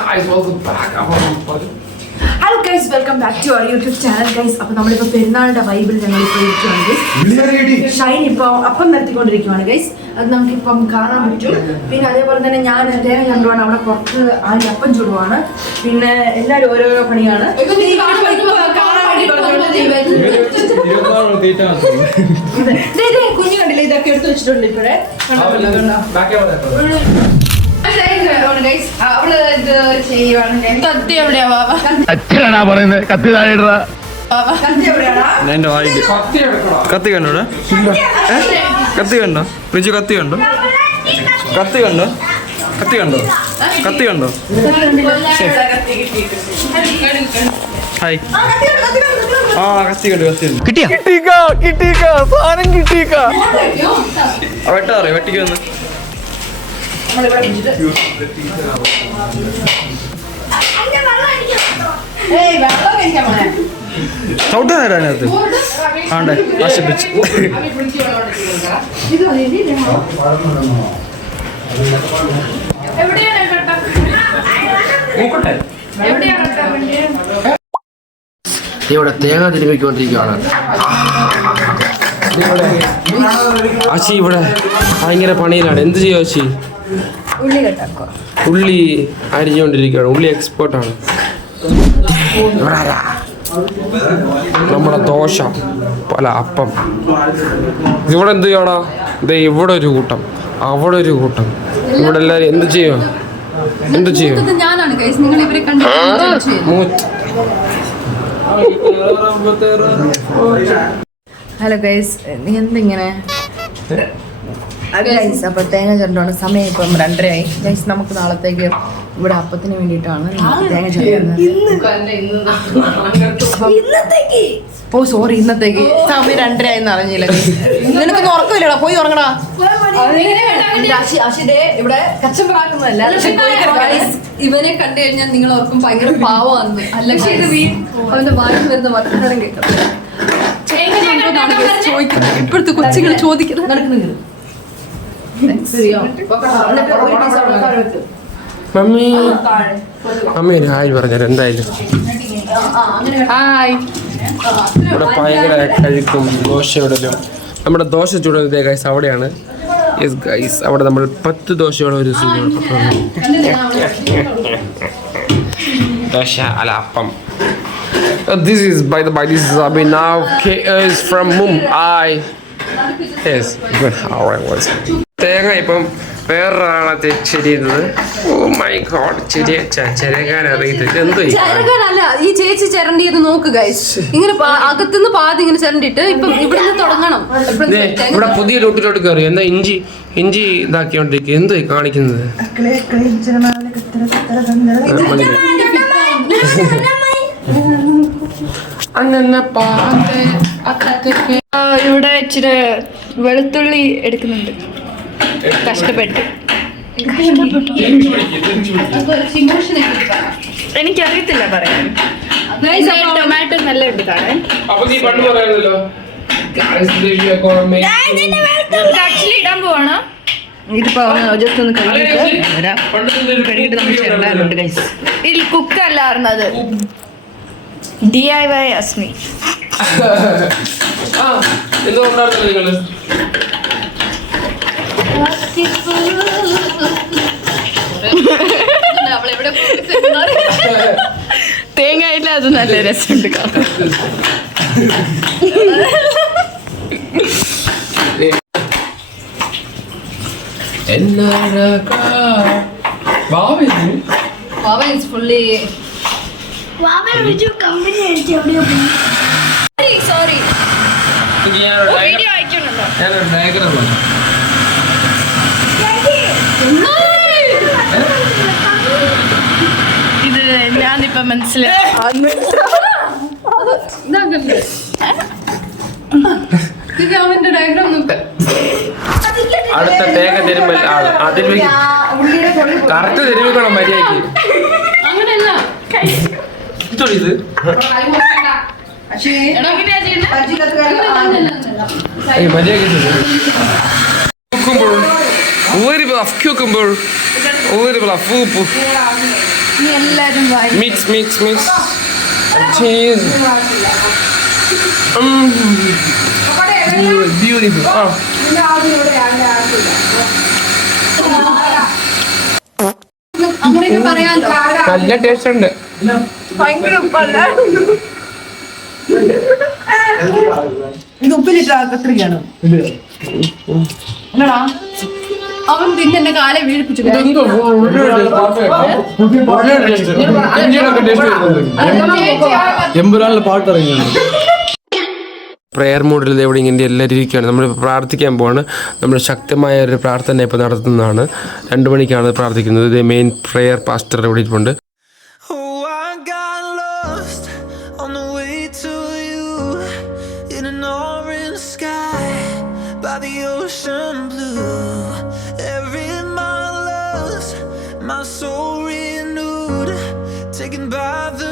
Guys, welcome back. Hello guys, welcome back to our YouTube channel guys. അപ്പോൾ നമ്മൾ ഇപ്പോൾ പെരുന്നാളിന്റെ വൈബിൽ ഞങ്ങൾ ഇപ്പോൾ ഇരിക്കുകയാണ് guys. ഷൈൻ ഇപ്പോൾ അപ്പം നിർത്തിക്കൊണ്ടിരിക്കുകയാണ് guys. അത് നമുക്ക് ഇപ്പം കാണാൻ പറ്റും. പിന്നെ അതേപോലെ തന്നെ ഞാൻ തേങ്ങ ചുടുവാണ്, അവിടെ പുറത്ത് ആദ്യം അപ്പം ചുടുവാണ്. പിന്നെ എല്ലാവരും ഓരോരോ പണിയാണ്. കുഞ്ഞു കണ്ടില്ല, ഇതൊക്കെ എടുത്ത് വെച്ചിട്ടുണ്ട് ഇപ്പോഴേ. അച്ഛനാ പറയുന്നത് കത്തി താഴെടാ. കത്തി കണ്ടോടെ? കത്തി കണ്ടോ? റിജു കത്തി കണ്ടോ? കത്തി കണ്ടോ? കത്തി കണ്ടോ? കത്തി കണ്ടോ? ഹായ്. ആ കത്തി കണ്ടു, കത്തി കണ്ടു. കിട്ടിയാ? കിട്ടിക്ക സാധനം കിട്ടിക്ക. വെട്ടാറേ, വെട്ടിക്ക് വന്ന്. ചവിട്ടാനാ അതിനകത്ത് ആണ്ടേ നശിപ്പിച്ചു. ഇവിടെ തേങ്ങ തിരുമ്മിക്കൊണ്ടിരിക്കുകയാണ്. ആശി ഇവിടെ ഭയങ്കര പണിയിലാണ്. എന്ത് ചെയ്യും ആശി? ഉള്ളി അരിഞ്ഞുകൊണ്ടിരിക്കുകയാണ്. ഉള്ളി എക്സ്പോർട്ടാണ്. നമ്മുടെ ദോശ പല അപ്പം. ഇവിടെ എന്ത് ചെയ്യണോ? ഇത് ഇവിടെ ഒരു കൂട്ടം, അവിടെ ഒരു കൂട്ടം. ഇവിടെ എല്ലാവരും എന്ത് ചെയ്യും? എന്ത് ചെയ്യും? ഹലോ ഗൈസ്, എന്തിങ്ങനെ ഗൈസ്? അപ്പോൾ തേങ്ങ ചുരണ്ടാണ്. സമയം ഇപ്പം 2:30 ഗൈസ്. നമുക്ക് നാളത്തേക്ക് ഇവിടെ അപ്പത്തിന് വേണ്ടിയിട്ടാണ് തേങ്ങ ചുരണ്ടുന്നത്. ഓ സോറി, ഇന്നത്തേക്ക് സമയം 2:30 എന്ന് അറിഞ്ഞില്ല. നിനക്കൊന്നും ഉറക്കമില്ലടാ, പോയി ഉറങ്ങടാ. ഇവിടെ കച്ചമ്പറാക്കുന്നതല്ല. ഇവനെ കണ്ടു കഴിഞ്ഞാൽ നിങ്ങൾ ഓർക്കും ഭയങ്കര പാവമാണെന്ന്. അല്ലെങ്കിൽ അവന്റെ വായിൽ വരുന്ന വർത്തമാനം കേൾക്കാം. ചോദിക്കുന്നത് ഇപ്പോഴത്തെ കൊച്ചുങ്ങൾ ചോദിക്കുന്നത് നടക്കുന്നത്. മമ്മി മമ്മി ഹായ് പറഞ്ഞാൽ എന്തായാലും ഇവിടെ ഭയങ്കര കഴിക്കും ദോശയോടലും. നമ്മുടെ ദോശ ചൂടുന്നത് ഗൈസ് അവിടെയാണ്. യെസ് ഗൈസ്, അവിടെ നമ്മൾ 10 ദോശയോടെ ഒരു ദോശ അല്ല അപ്പം. This is by the by, this is Abhinav is from Mumbai. Yes, good. All right, what's തേങ്ങ ഇപ്പം വേറൊരാളെ ചെരിയുന്നത്. ഓ മൈ ഗോഡ്, ചെരകാൻ അറിയത്തില്ല. എന്ത് ചെരകാനല്ല, ഈ ചേച്ചി ചിരണ്ടിയത് നോക്ക് ഗൈസ്. ഇങ്ങനെ അകത്തുനിന്ന് പാതി ഇങ്ങനെ ചിരണ്ടിട്ട് ഇപ്പം ഇവിടെ നിന്ന് തുടങ്ങണം. ഇവിടെ പുതിയ റൂട്ടിലോട്ട് കയറി. എന്താ ഇഞ്ചി ഇതാക്കിയോണ്ടിരിക്കുക? എന്ത് കാണിക്കുന്നത്? ഇവിടെ ഇച്ചിരി വെളുത്തുള്ളി എടുക്കുന്നുണ്ട്. കഷ്ടപ്പെട്ട് എനിക്കറിയത്തില്ല പറയാൻ. ടൊമാറ്റോ നല്ല ഉണ്ട് കാണാൻ. ഇടാൻ പോവാണ്. ഇതിപ്പോ ജസ്റ്റ് ഒന്ന് കഴുകിട്ട് നമ്മൾ ചേർന്നാറുണ്ട് ഗൈസ്. ഇതിൽ കുക്കല്ലായിരുന്നത്, DIY അസ്മി. തേങ്ങയില്ല, അത് നല്ല രസമുണ്ട് കാണാൻ. സോറി, വീഡിയോ അയക്കുന്നുണ്ടോ? ഇത് ഞാനിപ്പോ മനസ്സിലായി. അവന്റെ ഡയഗ്രാം നോക്ക്. അടുത്ത തേങ്ങ തിരുമ്പൽ ആള് അതിൽ കറക്റ്റ് തിരുമ്മിക്കണം മര്യാദക്ക്. അങ്ങനെയല്ല ഇത് മര്യാദക്ക് നോക്കുമ്പോൾ A little bit of cucumber. A little bit of upu. ഇനി എല്ലാരും വായി Mix. Cheese. Beautiful. അങ്ങനെയൊക്കെ പറയാലോ. നല്ല ടേസ്റ്റ് ഉണ്ട്. ഭയങ്കര ഉപ്പല്ല. ഇത് ഉപ്പിലിട്ട കത്രികയാണ്. എന്നടാ അവൻ പിന്നെ എന്റെ കാലെ വീഴിപ്പിച്ചു. എമ്പുരാനിലെ പാട്ട് ഇറങ്ങിയാണ്. പ്രെയർ മൂഡിൽ ഇവിടെ ഇങ്ങനെ എല്ലാവരും ഇരിക്കുകയാണ്. നമ്മൾ പ്രാർത്ഥിക്കാൻ പോവാണ്. നമ്മൾ ശക്തമായ ഒരു പ്രാർത്ഥന ഇപ്പോൾ നടത്തുന്നതാണ്. 2 മണിക്കാണ് പ്രാർത്ഥിക്കുന്നത്. ഇത് മെയിൻ പ്രെയർ പാസ്റ്റർ ഇവിടെ ഇരിപ്പുണ്ട്. My soul renewed, taken by the